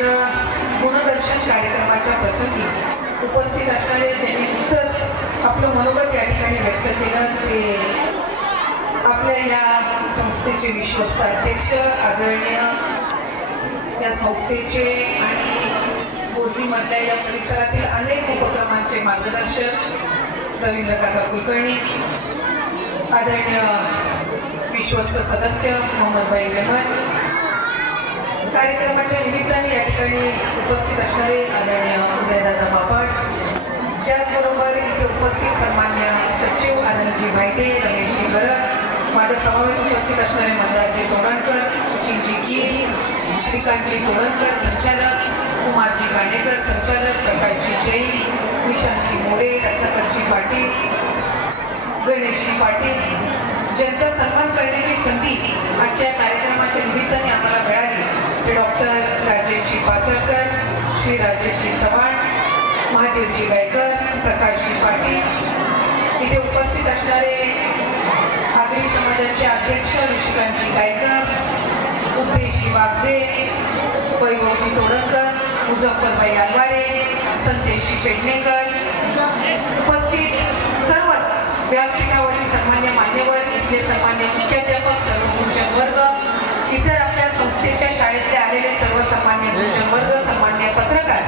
विविध गुणदर्शन कार्यक्रमाच्या प्रसंगी उपस्थित असणारे त्यांनी नुकतंच आपलं मनोगत या ठिकाणी व्यक्त केलं. ते आपल्या या संस्थेचे विश्वस्त अध्यक्ष आदरणीय या संस्थेचे आणि बोरीमधल्या या परिसरातील अनेक उपक्रमांचे मार्गदर्शक रवींद्र काका कुलकर्णी, आदरणीय विश्वस्त सदस्य मोहम्मदभाई मेमन, कार्यक्रमाच्या निमित्ताने या ठिकाणी उपस्थित असणारे आदरणीय उदयदादा बापट, त्याचबरोबर इथे उपस्थित सन्मान्य सचिव आनंदजी भाईटे, रमेशजी गरज, माझ्या समवेत उपस्थित असणारे मंदारजी तोरणकर, सुचिनजी कीर, श्रीकांतजी तोरणकर संचालक, कुमारजी गाणेकर संचालक, प्रकाशजी जैन, निशांतजी मोरे, रत्नाकरजी पाटील, गणेशजी पाटील, ज्यांचा सन्मान करण्याची संधी आजच्या कार्यक्रमाच्या निमित्ताने आम्हाला मिळाली ते डॉक्टर राजेशजी पाचरकर, श्री राजेशजी चव्हाण, महादेवजी गायकर, प्रकाशजी पाटील, इथे उपस्थित असणारे आगरी समाजाचे अध्यक्ष ऋषिकांतजी गायकर, उपेशजी वागजे, वैभवजी तोडणकर, मुझफ्फरभाई आलवारे, संदेशजी पेडणेकर, उपस्थित सर्वच व्यासपीठावरील सन्मान्य मान्यवर, इथले सन्मान्य मुख्याध्यापक, सर्व गुरुजन वर्ग, इतर आपल्या संस्थेच्या शाळेतले आलेले सर्व सन्मान्य गुरुजन वर्ग, सन्मान्य पत्रकार,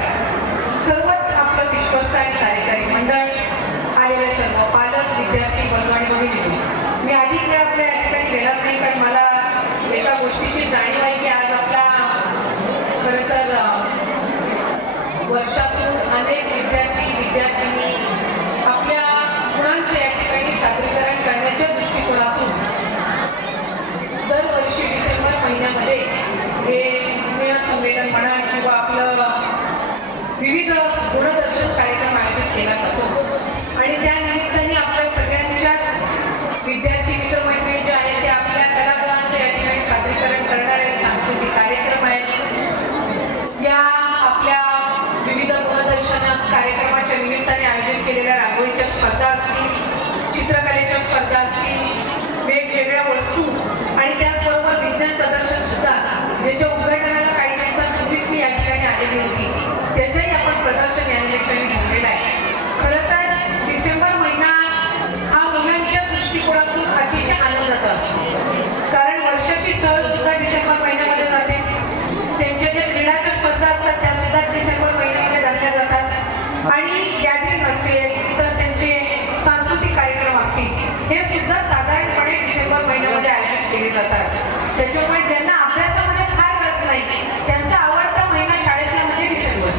सर्वच आपलं विश्वस्त आणि कार्यकारी मंडळ, आलेले सर्व पालक, विद्यार्थी वर्ग आणि भगिनी, मी अधिक वेळ आपल्या या ठिकाणी गेणार नाही, कारण मला एका गोष्टीची जाणीव आहे की आज आपला खरं तर वर्षातून अनेक विद्यार्थी आपल्या गुणांचे या ठिकाणी सादरीकरण करण्याच्या दृष्टिकोनातून दरवर्षी डिसेंबर महिन्यामध्ये हे स्नेह संमेलन म्हणा किंवा आपलं विविध गुणदर्शन कार्यक्रम आयोजित केला जातो आणि त्या निमित्ताने आपल्या सगळ्यांच्याच विद्यार्थी मित्रमैत्रिणी जे आहेत ते आपल्या कलागुणांचे या ठिकाणी सादरीकरण करणारे सांस्कृतिक कार्यक्रम आहेत. या आपल्या विविध गुणदर्शन कार्यक्रमाच्या निमित्ताने आयोजित केलेल्या रांगोळीच्या स्पर्धा असतील, चित्रकलेच्या स्पर्धा असतील, वेगवेगळ्या वस्तू आणि त्याचबरोबर विज्ञान प्रदर्शन सुद्धा, ज्याच्या उद्घाटनाला काही दिवसांपूर्वीच मी या ठिकाणी आलेली होती, त्याचंही आपण प्रदर्शन या ठिकाणी घेतलेलं आहे. खरं तर डिसेंबर महिना हा मुलांच्या दृष्टिकोनातून अतिशय आनंदाचा असतो, कारण वर्षाची सहल सुद्धा डिसेंबर महिन्यामध्ये जाते. त्यांच्या ज्या क्रीडाच्या स्पर्धा असतात त्या सुद्धा डिसेंबर महिन्यामध्ये घातल्या जातात आणि गॅदरिंग असेल, इतर त्यांचे सांस्कृतिक कार्यक्रम असतील, हे सुद्धा साधारणपणे डिसेंबर महिन्यामध्ये आयोजित केले जातात. त्याच्यामुळे ज्यांना अभ्यासामध्ये फार रस नाही त्यांचा आवडता महिना शाळेतला म्हणजे डिसेंबर.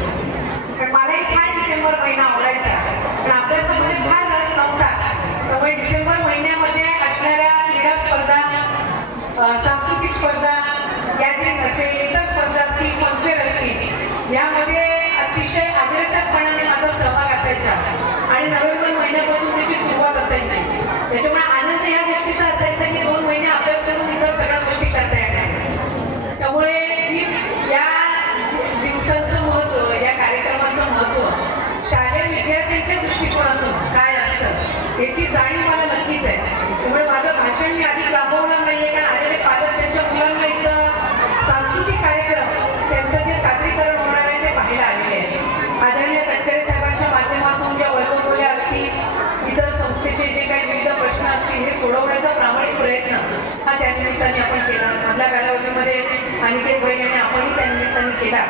पण मलाही फार डिसेंबर महिना आवडायचा, पण अभ्यासामध्ये फार रस नव्हता. त्यामुळे डिसेंबर महिन्यामध्ये असणाऱ्या क्रीडा स्पर्धा, सांस्कृतिक स्पर्धा, गॅदरिंग असेल, इतर स्पर्धा असतील, फनफेअर असतील, यामध्ये अतिशय अग्रेसरपणाने माझा सहभाग असायचा आणि नोव्हेंबर महिन्यापासून त्याची सुरुवात असायची. त्याच्यामुळे आनंद या गोष्टीचा असायचा की 2 महिने अभ्यास करून इतर सगळ्या गोष्टी करता येणार. त्यामुळे या दिवसांचं महत्त्व, या कार्यक्रमाचं महत्त्व शालेय विद्यार्थ्यांच्या दृष्टिकोनातून काय असतं याची जाणीव मला नक्कीच आहे. त्यामुळे माझं भाषण मी आधी लांबवणार नाहीये, कारण आलेले पालक त्यांच्या मुलांना इथं सांस्कृतिक कार्यक्रम त्यांचं जे सादरीकरण होणार आहे ते पाहायला आलेले आहे. आदरणीय तटकरे साहेबांच्या माध्यमातून ज्या वर्गखोल्या असतील, इतर संस्थेचे जे काही विविध प्रश्न असतील, हे सोडवण्याचा प्रामाणिक प्रयत्न हा त्या निमित्ताने आपण केला. मधल्या कालावधीमध्ये अनिकेत भाई आणि आपणही त्या निमित्ताने केला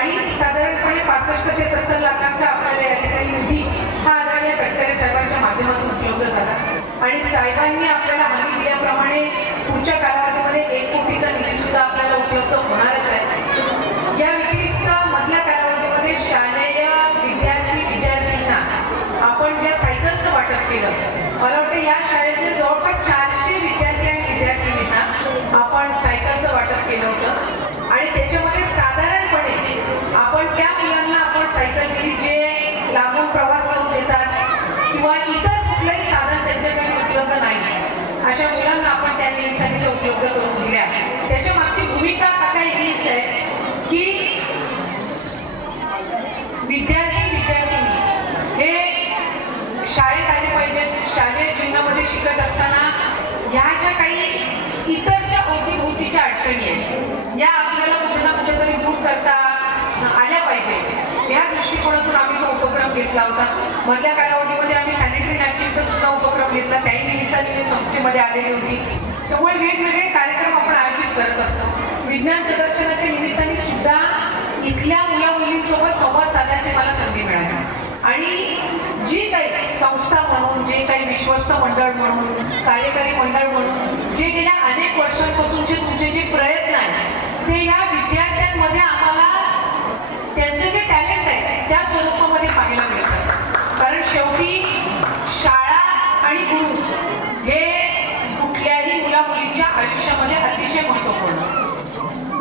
आणि साधारणपणे 65 ते 70 लाखांचा आपल्याला या ठिकाणी निधी हा आदरणीय तटकरे साहेबांच्या माध्यमातून उपलब्ध झाला आणि साहेबांनी आपल्याला हमी दिल्याप्रमाणे पुढच्या कालावधीमध्ये 1 कोटीचा निधी सुद्धा आपल्याला उपलब्ध होणारच आहे. या व्यतिरिक्त मधल्या कालावधीमध्ये शालेय विद्यार्थ्यांना आपण ज्या सायकलचं वाटप केलं, मला वाटतं या शाळेतले जवळपास 400 विद्यार्थी आणि विद्यार्थिनींना आपण सायकलचं वाटप केलं होतं आणि त्याच्यामध्ये साधारणपणे आपण त्या मुलांना आपण सायकल दिली जे लांबून प्रवास करून येतात किंवा इतर कुठलंही साधन त्यांच्यासाठी उपलब्ध नाही, अशा मुलांना आपण त्या निमित्ताने उपलब्ध करून दिल्या. त्याच्या मागची भूमिका आता हीच आहे की विद्यार्थी हे शाळेत आले पाहिजेत. शालेय जीवनामध्ये शिकत असताना ह्या ज्या काही इतर ज्या अवतीभोवतीच्या अडचणी आहेत, या घेतला होता. मधल्या कालावधीमध्ये आम्ही सॅनिटरी नॅपकिनचा सुद्धा उपक्रम घेतला, त्याही निमित्ताने मी संस्थेमध्ये आलेली होती. त्यामुळे वेगवेगळे कार्यक्रम आपण आयोजित करत असतो. विज्ञान प्रदर्शनाच्या निमित्ताने सुद्धा इथल्या मुला मुलींसोबत संवाद साधण्याची मला संधी मिळाली. आणि जी काही संस्था म्हणून, जे काही विश्वस्त मंडळ म्हणून, कार्यकारी मंडळ म्हणून जे गेल्या अनेक वर्षांपासूनचे तुमचे जे प्रयत्न आहेत ते या विद्यार्थ्यांमध्ये आम्हाला त्यांचं जे टॅलेंट आहे त्या स्वरूपामध्ये पाहायला मिळतं. कारण शेवटी शाळा आणि गुरु हे कुठल्याही मुला मुलींच्या आयुष्यामध्ये अतिशय महत्त्वपूर्ण.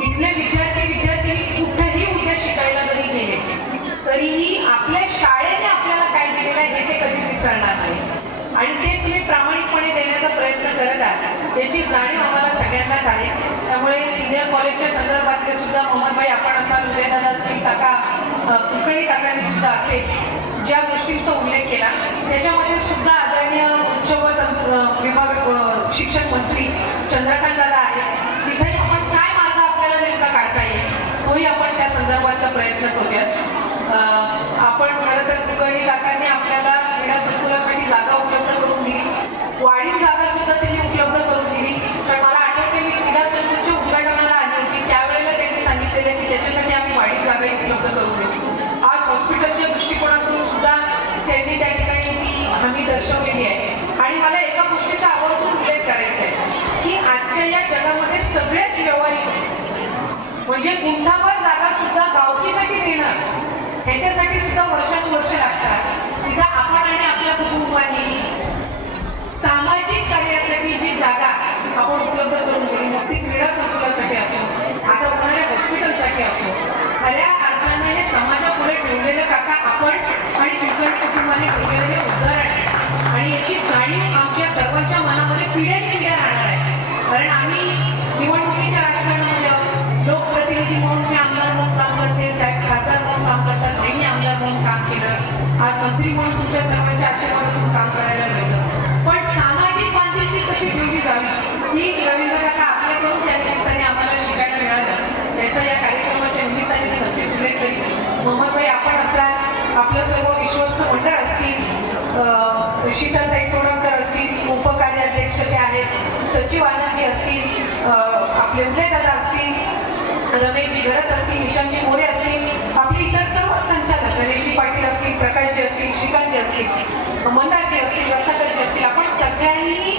इथले विद्यार्थी कुठेही उद्या शिकायला जरी गेले तरीही आपल्या शाळेने आपल्याला काय दिलेलं आहे हे ते कधीच विसरणार नाही. आणि ते तुम्ही प्रामाणिकपणे देण्याचा प्रयत्न करत आहात याची जाणीव आम्हाला सगळ्यांनाच आहे. त्यामुळे सिनियर कॉलेजच्या संदर्भातले सुद्धा मोहनभाई आपण असा हृदयदादा असतील, काका कुलकर्णी काकांनी सुद्धा असेल ज्या गोष्टींचा उल्लेख केला त्याच्यामध्ये सुद्धा आदरणीय उच्च व विभाग शिक्षण मंत्री चंद्रकांत दादा आहेत. तिथेही आपण काय मार्ग आपल्याला नेमका काढता येईल तोही आपण त्या संदर्भातला प्रयत्न करूयात. आपण खरं तर कुलकर्णी काकांनी आपल्याला क्रीडा संकुलासाठी जागा उपलब्ध करून दिली, वाढीव जागा सुद्धा त्यांनी उपलब्ध करून दिली. तर मला आठवते मी क्रीडा संकुलच्या उद्घाटनाला आली होती त्यावेळेला त्यांनी सांगितलेलं की त्याच्यासाठी आम्ही वाढीव जागा उपलब्ध करून देतो. आज हॉस्पिटलच्या दृष्टिकोनातून सुद्धा त्यांनी त्या ठिकाणी ती हमी दर्शवलेली आहे. आणि मला एका गोष्टीचा आवर्जून उल्लेख करायचा आहे की आजच्या या जगामध्ये सगळेच व्यवहारिक म्हणजे गुंठावर जागा सुद्धा गावकीसाठी देणं ह्याच्यासाठी सुद्धा वर्षानुवर्ष लागतात. तिथं आपण आणि आपल्या कुटुंबांनी सामाजिक कार्यासाठी जी जागा आपण उपलब्ध करून दिली मग ती क्रीडा संकुलासाठी असो, आता होणाऱ्या हॉस्पिटलसाठी असो, खऱ्या अर्थाने हे समाजापुढे ठेवलेलं काका आपण आणि कुलकर्णी कुटुंबाने ठेवलेलं हे उदाहरण आहे. आणि याची जाणीव आमच्या सर्वांच्या मनामध्ये पिढ्यानपिढ्या राहणार आहे. कारण आम्ही निवडणुकीच्या राजकारणामध्ये लोकप्रतिनिधी म्हणून मी आमदार म्हणून काम करते, साहेब खासदार म्हणून काम करतात, त्यांनी आमदार म्हणून काम केलं, आज मंत्री म्हणून तुमच्या सर्वांच्या आशीर्वादातून काम करायला मिळतं. पण सामाजिक बांधिलकी कशी ठेवली जावी ही रवींद्र काका आपल्याकडून त्या निमित्ताने आम्हाला शिकायला मिळालं. त्याचा या कार्यक्रमाच्या निमित्ताने नक्कीच उल्लेख करेल. मोहनभाई आपण असाल, आपलं सर्व विश्वस्त मंडळ असतील, शीतलताई तोडकर असतील, उपकार्याध्यक्ष ते आहेत, सचिव आनंदी असतील, आपले उदयदादा असतील, रमेशजी घरत असतील, ईशानजी मोरे असतील, आपले इतर सर्व संचालक गणेशजी पाटील असतील, प्रकाशजी असतील, श्रीकांतजी असतील, मंदारजी असतील, रत्नाकरजी असतील, आपण सगळ्यांनी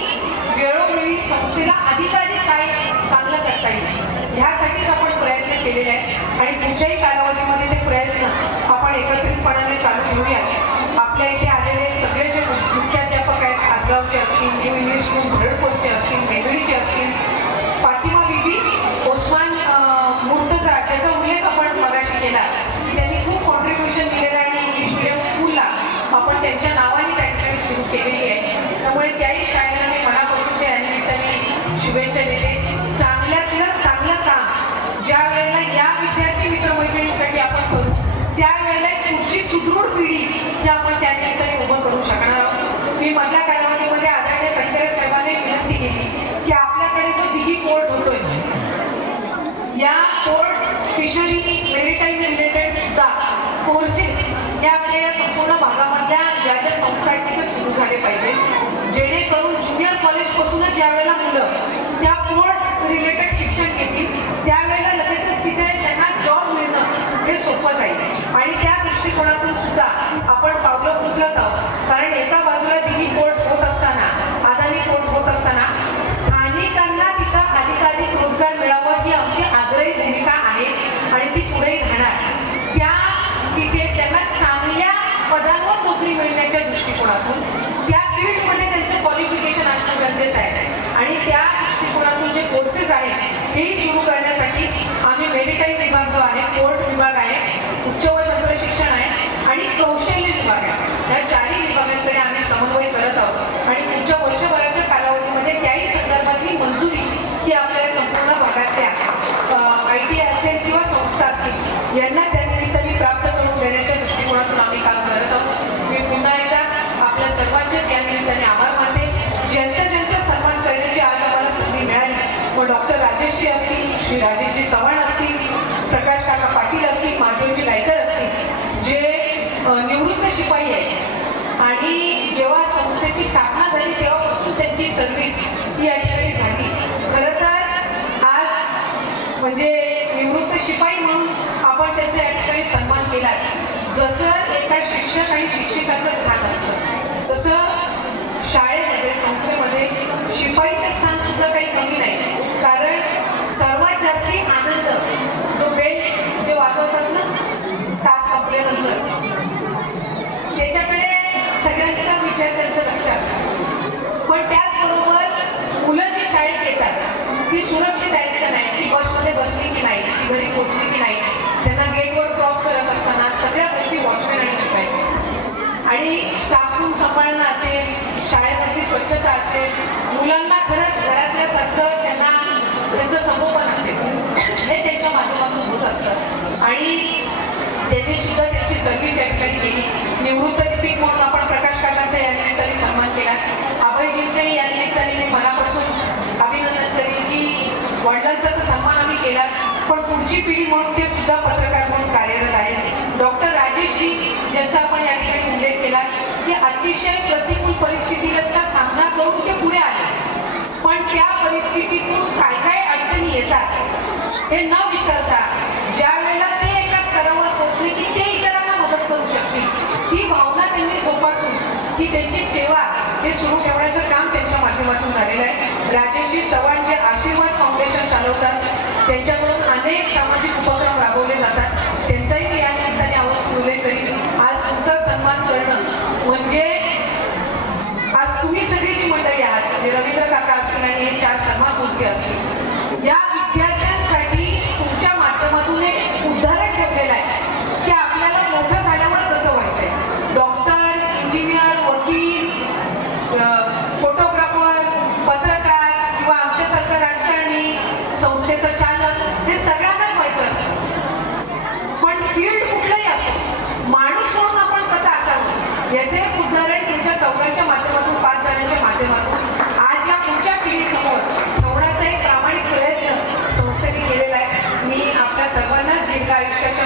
वेळोवेळी संस्थेला अधिकाधिक काय चांगलं करता येईल ह्यासाठीच आपण प्रयत्न केलेले आहेत. आणि पुढच्याही कालावधीमध्ये ते प्रयत्न आपण एकत्रितपणाने चालू ठेवूयात. आपल्या इथे आलेले सगळे जे मुख्याध्यापक आहेत, आदगावचे असतील, न्यू इंग्लिश स्कूल भरडकोटचे असतील, मेघडीचे असतील, फातिमा बीबी ओस्मान मुर्तजा त्याचा उल्लेख आपण मगाशी केला की त्यांनी खूप कॉन्ट्रीब्युशन दिलेलं आहे आणि इंग्लिश मिडियम स्कूलला आपण त्यांच्या नावाने त्या ठिकाणी सुरू केलेली आहे. त्यामुळे त्याही शाळेला मी मनापासून या निमित्ताने शुभेच्छा देते. चांगल्यातलं चांगलं काम ज्या वेळेला या विद्यार्थी मित्रमैत्रिणींसाठी आपण करू त्यावेळेला पुढची सुदृढ पिढी ही आपण त्या निमित्ताने उभं करू शकणार आहोत. मी मधल्या कालावधीमध्ये आदरणीय खंडेरे साहेबांनी विनंती केली की आपल्याकडे जो दिघी पोर्ट होतोय या पोर्ट फिशरी मेरीटाईम रिलेटेड सुद्धा कोर्सेस हे आपल्या या संपूर्ण भागामधल्या ज्या ज्या संस्था आहेत तिथे सुरू झाले पाहिजे, जेणेकरून ज्युनियर कॉलेजपासूनच ज्या वेळेला मुलं त्या पोर्ट रिलेटेड शिक्षण घेतील त्यावेळेला लगेचच तिथे त्यांना जॉब मिळणं हे सोपं जाईल. आणि त्या दृष्टिकोनातून सुद्धा आपण पावलं उचलत आहोत. कारण एका बाजूला दिघी पोर्ट होत असताना, अदानी पोर्ट होत असताना स्थानिकांना तिथं अधिकाधिक रोजगार मिळावा ही आमची आग्रही भूमिका आहे आणि ती पुढेही राहणार. त्या तिथे त्यांना चांगल्या पदांवर नोकरी मिळण्याच्या दृष्टिकोनातून त्या फील्डमध्ये त्यांचं क्वालिफिकेशन असणं गरजेचं आहे. आणि त्या दृष्टिकोनातून जे कोर्सेस आहेत हेही सुरू करण्यासाठी आम्ही मेरीटाईम विभाग जो आहे, पोर्ट विभाग आहे, उच्च व तंत्र शिक्षण आहे आणि कौशल्य विभाग आहे, या चारही विभागांकडे आम्ही समन्वय करत आहोत. आणि पुढच्या वर्षभराच्या कालावधीमध्ये त्याही संदर्भातली मंजुरी ही आपल्या संपूर्ण भागातल्या IT असेल किंवा संस्था असतील सर्व्हिस ही या ठिकाणी झाली. खरं तर आज म्हणजे निवृत्त शिपाई म्हणून आपण त्यांचा या ठिकाणी सन्मान केला. जसं एका शिक्षक आणि शिक्षिकाचं स्थान असतं तसं शाळेमध्ये संस्थेमध्ये शिपाईचं स्थान सुद्धा काही कमी नाही. कारण सर्वात जास्ती आनंद जो बेल जे वाजवतात ना तास संपल्यानंतर त्याच्याकडे सगळ्यांच्या विद्यार्थ्यांचं लक्ष असतं. पण त्याचबरोबर मुलं जी शाळेत येतात ती सुरक्षित आहेत का नाही, ती बसमध्ये बसली की नाही, ती घरी पोहोचली की नाही, त्यांना गेटवर क्रॉस करत असताना सगळ्या गोष्टी वॉचमॅन आणि शिपाई आणि स्टाफ रूम सांभाळणं असेल, शाळेमधली स्वच्छता असेल, मुलांना खरंच घरातल्यासारखं त्यांना त्यांचं संगोपन असेल हे त्यांच्या माध्यमातून होत असतं. आणि त्यांनी सुद्धा त्यांची सर्व्हिस या ठिकाणी केली. निवृत्त लिपिक म्हणून आपण प्रकाश काकांचा या निमित्ताने सन्मान केला. अभयजींचंही या निमित्ताने मी मनापासून अभिनंदन करेन की वडिलांचा तर सन्मान आम्ही केला, पण पुढची पिढी म्हणून ते सुद्धा पत्रकार म्हणून कार्यरत आहेत. डॉक्टर राजेशजी ज्यांचा आपण या ठिकाणी उल्लेख केला की अतिशय प्रतिकूल परिस्थितीचा सामना करून ते पुढे आले, पण त्या परिस्थितीतून काय काय अडचणी येतात हे न विसरता ज्या वेळेला ते एका स्तरावर पोहोचले की ते इतरांना मदत करू शकतील ही भावना त्यांनी जोपासून की त्यांची सेवा हे सुरू ठेवण्याचं काम त्यांच्या माध्यमातून झालेलं आहे. राजेशजी चव्हाण जे आशीर्वाद फाउंडेशन चालवतात त्यांच्याकडून अनेक सामाजिक उपक्रम राबवले जातात. त्यांचाही मी या निमित्ताने आवाज उल्लेख करीन. आज तुमचा सन्मान करणं म्हणजे आज तुम्ही सगळी जी मंडळी आहात म्हणजे रवींद्र काका असतील आणि हे 4 सन्मानमूर्ती असतील या विद्यार्थ्यांसाठी तुमच्या माध्यमातून एक उदाहरण ठेवलेलं आहे की आपल्याला मोठं झाल्यावर कसं व्हायचंय. डॉक्टर, इंजिनियर, वकील, फोटोग्राफर, पत्रकार किंवा आमच्यासारखं राजकारणी, संस्थेचं चालक हे सगळ्यांनाच व्हायचं असतं. पण फील्ड कुठलंही असो माणूस म्हणून आपण कसं असावं याचे एक उदाहरण तुमच्या चौघांच्या माध्यमातून 5 जणांच्या माध्यमातून आज या पुढच्या पिढीसमोर ठेवण्याचा एक प्रामाणिक प्रयत्न संस्थेने केलेला आहे. मी आपल्या सर्वांनाच दीर्घ आयुष्याच्या